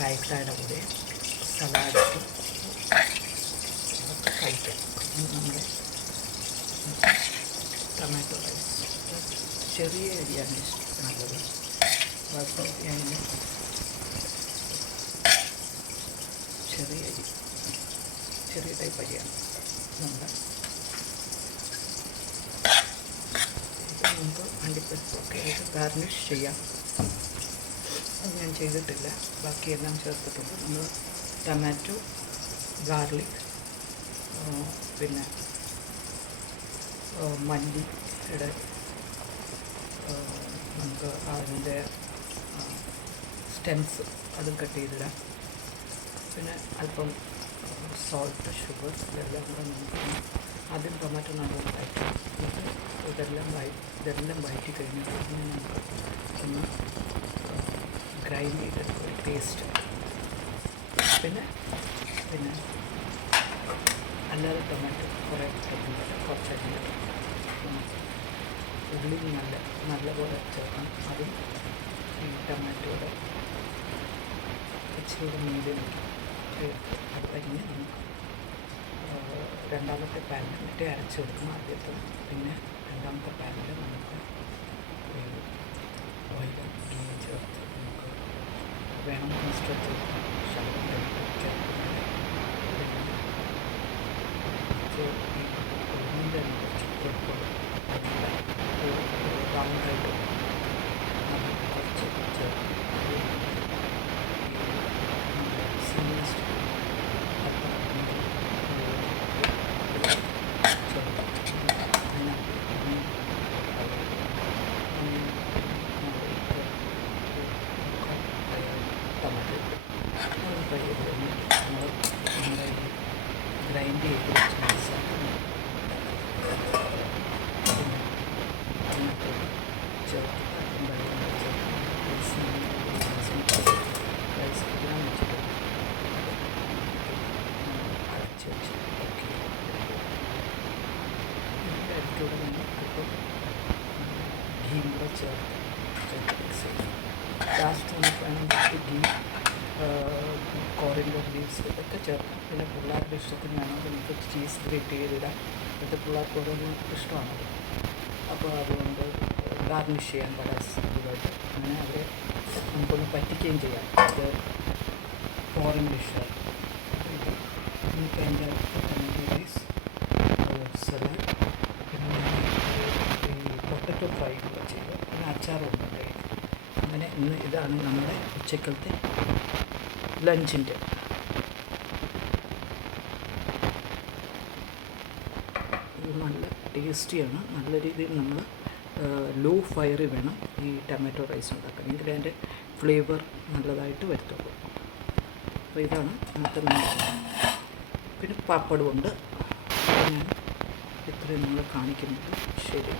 റൈത്തായുടെ കൂടെ സലാഡിട്ട് കഴിക്കാം. നമ്മുടെ ടൊമാറ്റോ റൈസ് ചെറിയ അരിയാണ് നല്ലത്. ബാസ്മതി ആണെങ്കിൽ ചെറിയ അരി, ചെറിയ ടൈപ്പ് അരിയാണ് നമ്മുടെ. ഇത് നമുക്ക് അണ്ടിപ്പരിപ്പൊക്കെ ആയിട്ട് ഗാർണിഷ് ചെയ്യാം. അത് ഞാൻ ചെയ്തിട്ടില്ല. ബാക്കിയെല്ലാം ചേർത്തിട്ടുണ്ട്. നമ്മൾ ടൊമാറ്റോ, ഗാർലിക്, പിന്നെ മല്ലിയുടെ നമുക്ക് അതിൻ്റെ സ്റ്റെംസ് അതും കട്ട് ചെയ്തിടാം. പിന്നെ അല്പം സോൾട്ട്, ഷുഗർ ഇതെല്ലാം കൂടെ നമുക്ക് ആദ്യം ടൊമാറ്റോ നല്ലോണം വഴറ്റും. ഇതെല്ലാം വഴറ്റി കഴിഞ്ഞിട്ട് നമുക്ക് ഒന്ന് ഗ്രൈൻഡ് ചെയ്തെടുക്കും ഒരു പേസ്റ്റ്. പിന്നെ അല്ലാതെ ടൊമാറ്റോ കുറേ കുറച്ചധികം ഉള്ളി നല്ലപോലെ ചേർക്കണം. അതും ഈ ടൊമാറ്റോയുടെ ഇച്ചിരി മീഡിയം ചേർത്ത് അത് കഴിഞ്ഞ് നമുക്ക് രണ്ടാമത്തെ പാനിലിട്ട് അരച്ച് കൊടുക്കണം. ആദ്യത്തെ പിന്നെ രണ്ടാമത്തെ പാനിൽ നമുക്ക് ഓയിലും നെയ്യും ചേർത്ത് നമുക്ക് വേണം ഇൻസ്റ്റൻറ്റ് ശകലം ചേർക്കുന്നത്. പിന്നെ കുറച്ച് ഉപ്പ് റൗണ്ടായിട്ട് നമ്മൾ കുറച്ച് ചേർത്ത് ഗ്രൈൻഡ് ചെയ്ത് വെച്ച് മനസ്സിലാക്കി ചേർത്ത് വെള്ളം റൈസ് എല്ലാം വെച്ചിട്ട് അടച്ച് വെച്ച് ഓക്കെ. ഇതിൻ്റെ അടുത്തൂടെ നമ്മൾ അല്പം ഘീം കൂടെ ചേർത്ത് മിക്സ് ചെയ്യും. ലാസ്റ്റ് നമുക്ക് വേണമെങ്കിൽ ഘീ, കോറിയൻഡർ ലീവ്സ് ഇതൊക്കെ ചേർക്കാം. പിന്നെ പിള്ളേരുടെ ഇഷ്ടത്തിന് വേണമെങ്കിൽ നമുക്ക് ചീസ് ഗ്രേറ്റ് ചെയ്തിടാം. ഇപ്പോഴത്തെ പിള്ളേർക്ക് ഓരോന്നും ഇഷ്ടമാണത്. അപ്പോൾ അതുകൊണ്ട് ഗാർണിഷ് ചെയ്യാൻ പല ഇതുമായിട്ട് അങ്ങനെ അവരെ നമുക്കൊന്ന് പറ്റിക്കുകയും ചെയ്യാം. ഇത് ഫോറിൻ ഡിഷ്. നമുക്ക് അതിൻ്റെ റൈസ്, സലാഡ്, പിന്നെ ഈ പൊട്ടറ്റോ ഫ്രൈ കൂടെ ചെയ്ത് പിന്നെ അച്ചാറുണ്ട്. അങ്ങനെ ഇതാണ് നമ്മുടെ ഉച്ചക്കലത്തെ ലഞ്ചിൻ്റെ. ഇത് നല്ല ടേസ്റ്റിയാണ്. നല്ല രീതിയിൽ നമ്മൾ ലോ ഫയറിൽ വേണം ഈ ടൊമാറ്റോ റൈസ് ഉണ്ടാക്കാൻ, എങ്കിൽ അതിൻ്റെ ഫ്ലേവർ നല്ലതായിട്ട് വരത്തുള്ളൂ. അപ്പോൾ ഇതാണ് ഇന്നത്തെ മെനു. പിന്നെ പാപ്പടുമുണ്ട്. ഞാൻ ഇത്രയും നിങ്ങൾ കാണിക്കുന്നത്. ശരി.